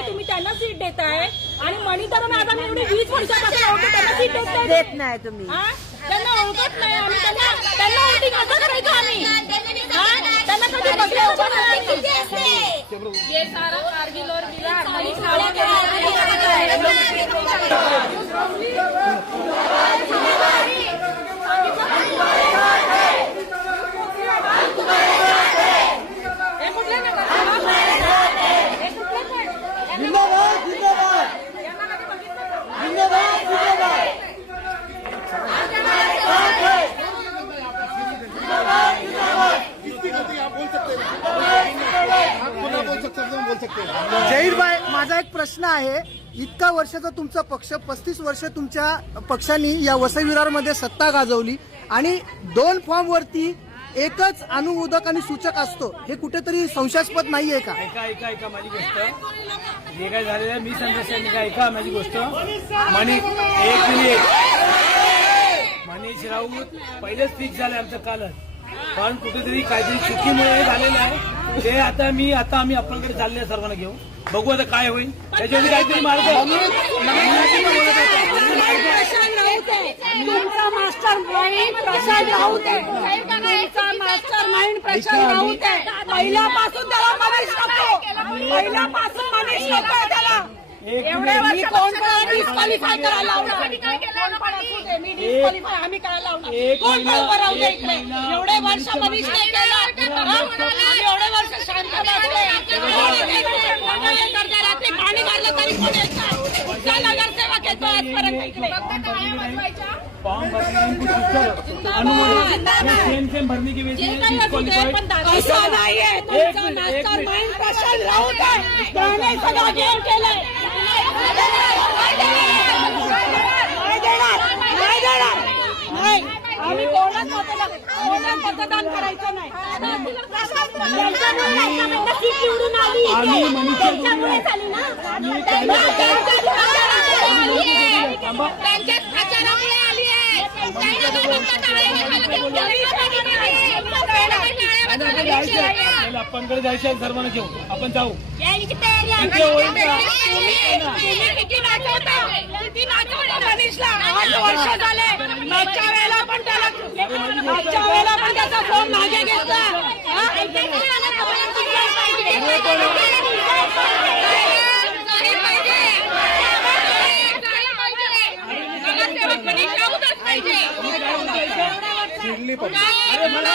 आहे तुम्ही त्यांना सीट देताय आणि मणिधरण आता मी एवढी 20 वर्षापासून ओळखते त्यांना सीट देत नाही तुम्ही. त्यांना ओळखत नाही आम्ही त्यांना वोटिंग कसं करायचं आम्ही त्यांना कधी बघलं ये सारा कारगिल और बिहार जहीर भाई, माझा एक प्रश्न आहे. इतका वर्षाचा तुमचा पक्ष 35 वर्ष तुमच्या पक्षाने या वसई विरारमध्ये सत्ता गाजवली आणि 2 फॉर्मवरती एकच अनुमोदक आणि सूचक असतो, हे कुठेतरी संशयास्पद नाहीये का? ऐका माझी गोष्ट जे काय झालेलं आहे मी संदेश ऐका माझी गोष्ट. मनीष राऊत पहिलेच फिक्स झाले आमचं कालच, पण कुठेतरी काहीतरी चुकीमुळे झालेलं आहे ते. आता आम्ही आपल्याकडे चालले सर्वांना घेऊन बघू आता काय होईल त्याच्यावर काहीतरी मार्ग. तुमचा मास्टर माइंड प्रशांत राऊत आहे. तुमचा मास्टर माइंड प्रशांत राऊत आहे. पहिल्यापासून त्याला मनीष नको, पहिल्यापासून मनीष नको त्याला. एवढे वर्ष कोण डिस्क्वालिफाय करायला लावणार? मी डिस्क्वालिफाय आम्ही करायला लावणार? कोण उभं राहू दे इकडे? एवढे वर्ष मनीष नाही केलं, एवढे वर्ष शांत बसले. रात्री पाणी मारलं तरी कोण यायचं? कुठचा नगरसेवक येतो आजपर्यंत इकडे? भरने की असं नाहीये. तुमचा मास्टर माइंड प्रशांत राऊत आहे. त्याने सगळं गेम केलंय. नाही आम्ही कोणाच मतदान करायचं नाही. निवडून आली त्यांच्यामुळे झाली ना, त्यांच्याच प्रचारामुळे आली आहे. आपणकडे जायचं सर्वांना घेऊ आपण जाऊ. मनीषला 8 वर्ष झाले. मागच्या वेळेला पण त्याचा फोन मागे घेतला. अरे मला